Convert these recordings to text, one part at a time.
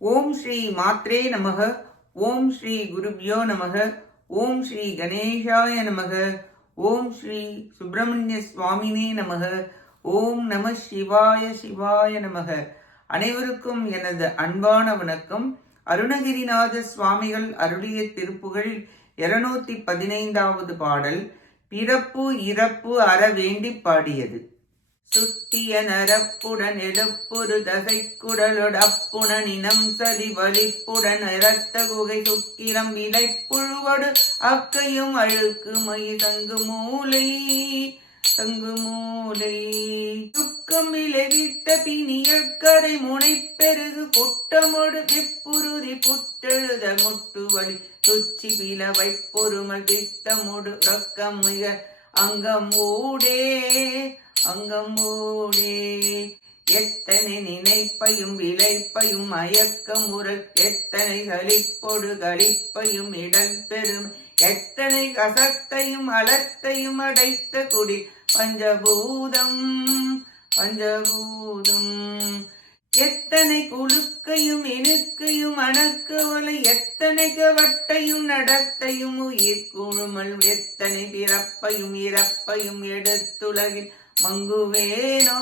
ஓம் ஸ்ரீ மாத்ரே நமக ஓம் ஸ்ரீ குருப்யோ நமக ஓம் ஸ்ரீ கணேஷாய நமக ஓம் ஸ்ரீ சுப்பிரமணிய சுவாமினே நமக ஓம் நம சிவாய சிவாய நமக. அனைவருக்கும் எனது அன்பான வணக்கம். அருணகிரிநாத சுவாமிகள் அருளிய திருப்புகழில் இருநூத்தி பதினைந்தாவது பாடல் பிறப்பு இறப்பு அற வேண்டி பாடியது. சுத்திய நரப்புடன் எழுப்புரு இனம் சதி வலிப்புடன் இரத்த குகை சுக்கிரம் இலைப்புழுவடு புழுவடு அக்கையும் அழுக்கு மயி தங்கு மூலை தங்கு மூலை. துக்கம் விளைவித்த பிணியக்கரை முனை பெருகு குட்டமொடு விப்புருதி புற்றெழுத முட்டு வழி துச்சி பிளவை பொறுமல் திட்டமுடு ரக்கம் மிக அங்கமூடே அங்கமூடே. எத்தனை நினைப்பையும் விளைப்பையும் மயக்கம் எத்தனை கழிப்பொடு கழிப்பையும் இடம் பெறும் எத்தனை கசத்தையும் அலத்தையும் அடைத்த குடி பஞ்சபூதம் பஞ்சபூதம். எத்தனை குழுக்கையும் இணுக்கையும் அணக்கவலை எத்தனை கவட்டையும் நடத்தையும் உயிர் குழுமல் எத்தனை பிறப்பையும் இறப்பையும் எடுத்துலகில் மங்குவேனோ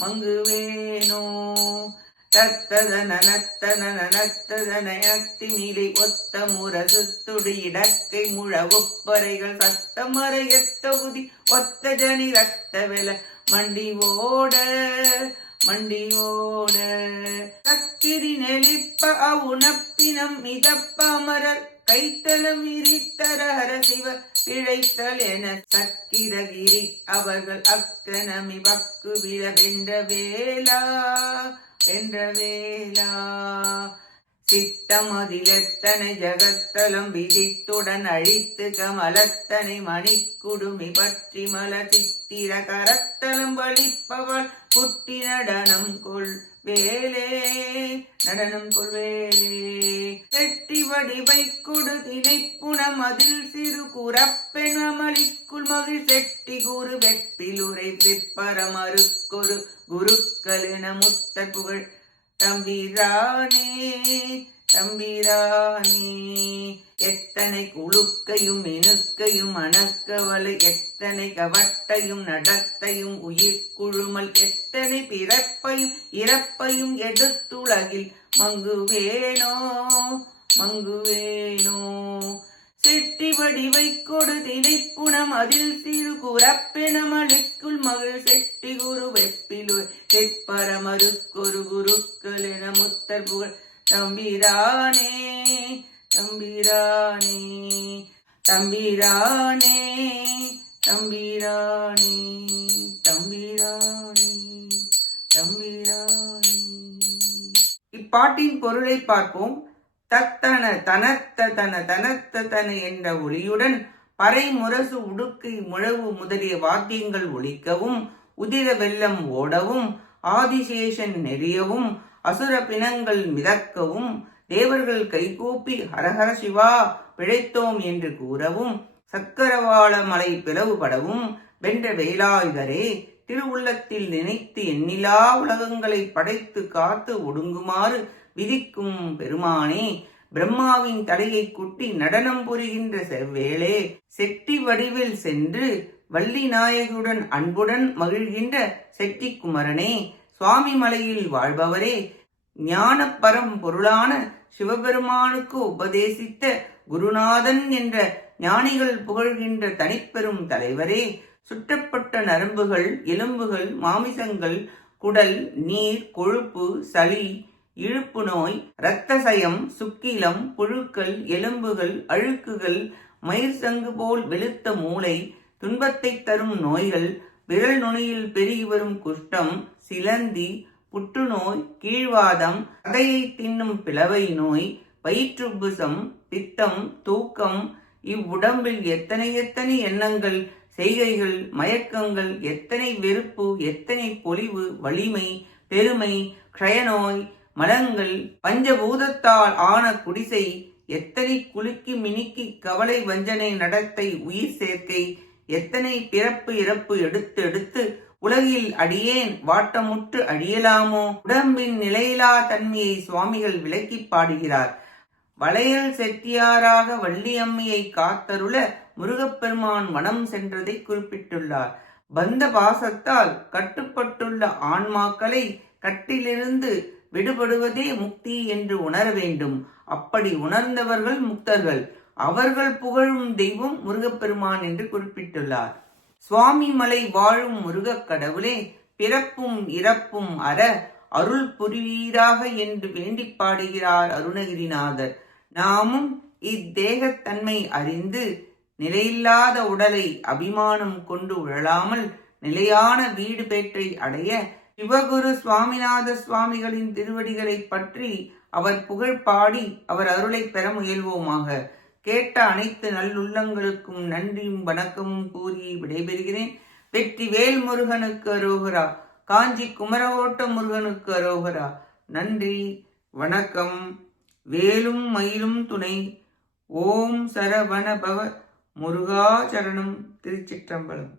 மங்குவேனோ. தத்ததன நத்தன நத்ததன அத்திமிலை ஒத்த முரசுத்துடி இடக்கை முழ ஒப்பறைகள் சத்தமறை எத்தொகுதி ஒத்த ஜனி ரத்த வெல மண்டி ஓட மண்டியோட சக்கிரி நெளிப்ப அவுணப்பினம் மிதப்ப அமரர் கைத்தலம் இரித்தர ஹர சிவ பிழைத்தல் என சக்கிரகிரி அவர்கள் அக்கனமி பக்கு விழ வென்ற வேளா வென்ற வேளா. சித்தமதிலெத்தனை ஜகத்தலம் விதித்துடன் அழித்து கமலத்தனை மணிக்குடுமி பற்றி மல சித்திர கரத்தலம் வலிப்பவள் புத்தி நடனம் கொள் வேலே நடனம் கொள்வேலே செட்டி வடிவை கொடு திணைப்புணம் அதில் சிறு குறப்பெண் அமளிக்குள் மகிழ் செட்டி குரு வெப்பிலுரை விப்பரமருக்கொரு குருக்களின முத்த புகழ். தம்பிரானே தம்பிரானே. எத்தனை குழுக்கையும் இணுக்கையும் அணக்கவலை எத்தனை கவட்டையும் நடத்தையும் உயிர் குழுமல் எத்தனை பிறப்பையும் இறப்பையும் எடுத்துலகில் மங்குவேனோ மங்குவேனோ. செட்டி வடிவை கொடு தினைப்புணம் அதில் சிறு குறப்பெனம் அழுக்குள் செட்டி குரு வெப்பிலு செப்பரமருக்கொரு குருக்கள் என முத்தர் புகழ். தம்பிரானே தம்பிரானே தம்பிரானே தம்பிரானே தம்பிரானே தம்பிரானே. இப்பாட்டின் பொருளை பார்ப்போம். தத்தன தனத்த தன தனத்த தன என்ற ஒளியுடன் பறை முரசு உடுக்கை முழவு முதலிய வாத்தியங்கள் ஒழிக்கவும் உதிர வெள்ளம் ஓடவும் ஆதிசேஷன் நெறியவும் அசுர பிணங்கள் மிதக்கவும் தேவர்கள் கைகூப்பி ஹரஹர சிவா பிழைத்தோம் என்று கூறவும் சக்கரவாள மலை பிளவுபடவும் வென்ற வேலாயுதரே திருவுள்ளத்தில் நினைத்து எண்ணிலா உலகங்களை படைத்து காத்து ஒடுங்குமாறு விதிக்கும் பெருமானே பிரம்மாவின் தலையை குட்டி நடனம் புரிகின்ற செவ்வேளே செட்டி வடிவில் சென்று வள்ளி நாயகியுடன் அன்புடன் மகிழ்கின்ற செட்டி குமரனே சுவாமி மலையில் வாழ்பவரே ஞான பரம் பொருளான சிவபெருமானுக்கு உபதேசித்த குருநாதன் என்ற ஞானிகள் புகழ்கின்ற தனிப்பெரும் தலைவரே சுற்றப்பட்ட நரம்புகள் எலும்புகள் மாமிசங்கள் குடல் நீர் கொழுப்பு சளி இழுப்பு நோய் இரத்தசயம் சுக்கிலம் புழுக்கள் எலும்புகள் அழுக்குகள் மயிர் சங்கு போல் வெளுத்த மூளை துன்பத்தை தரும் நோய்கள் விரல் நுனியில் பெருகி வரும் குஷ்டம் சிலந்தி புற்றுநோய் கீழ்வாதம் கதையை தின்னும் பிளவை நோய் வயிற்றுப்புசம் பித்தம் தூக்கம் இவ்வுடம்பில் எத்தனை எத்தனை எண்ணங்கள் செய்கைகள் மயக்கங்கள் எத்தனை வெறுப்பு எத்தனை பொலிவு வலிமை பெருமை க்ஷயநோய் மலங்கள் பஞ்சபூதத்தால் ஆன குடிசை எத்தனை குலுக்கி மினுக்கி கவலை வஞ்சனை நடத்தை உயிர் சேர்க்கை எத்தனை பிறப்பு இறப்பு எடுத்து எடுத்து உலகில் அடியேன் வாட்டமுற்று அழியலாமோ? உடம்பின் நிலையிலா தன்மையை சுவாமிகள் விளக்கி பாடுகிறார். வளையல் செட்டியாராக வள்ளியம்மையை காத்தருள முருகப்பெருமான் மனம் சென்றதை குறிப்பிட்டுள்ளார். பந்த பாசத்தால் கட்டுப்பட்டுள்ள ஆன்மாக்களை கட்டிலிருந்து விடுபடுவதே முக்தி என்று உணர வேண்டும். அப்படி உணர்ந்தவர்கள் முக்தர்கள். அவர்கள் புகழும் தெய்வம் முருகப்பெருமான் என்று குறிப்பிட்டுள்ளார். சுவாமி மலை வாழும் முருகக் கடவுளே பிறப்பும் இறப்பும் அற அருள் புரிவீராக என்று வேண்டி பாடுகிறார் அருணகிரிநாதர். நாமும் இத்தேகத்தன்மை அறிந்து நிலையில்லாத உடலை அபிமானம் கொண்டு உழலாமல் நிலையான வீடு பேற்றை அடைய சிவகுரு சுவாமிநாத சுவாமிகளின் திருவடிகளை பற்றி அவர் புகழ் பாடி அவர் அருளை பெற முயல்வோமாக. கேட்ட அனைத்து நல்லுள்ளங்களுக்கும் நன்றியும் வணக்கமும் கூறி விடைபெறுகிறேன். வெற்றி வேல் முருகனுக்கு அரோகரா காஞ்சி குமரவோட்ட முருகனுக்கு அரோகரா. நன்றி வணக்கம். வேலும் மயிலும் துணை. ஓம் சரவண பவ முருகாச்சரணம் திருச்சிற்றம்பலம்.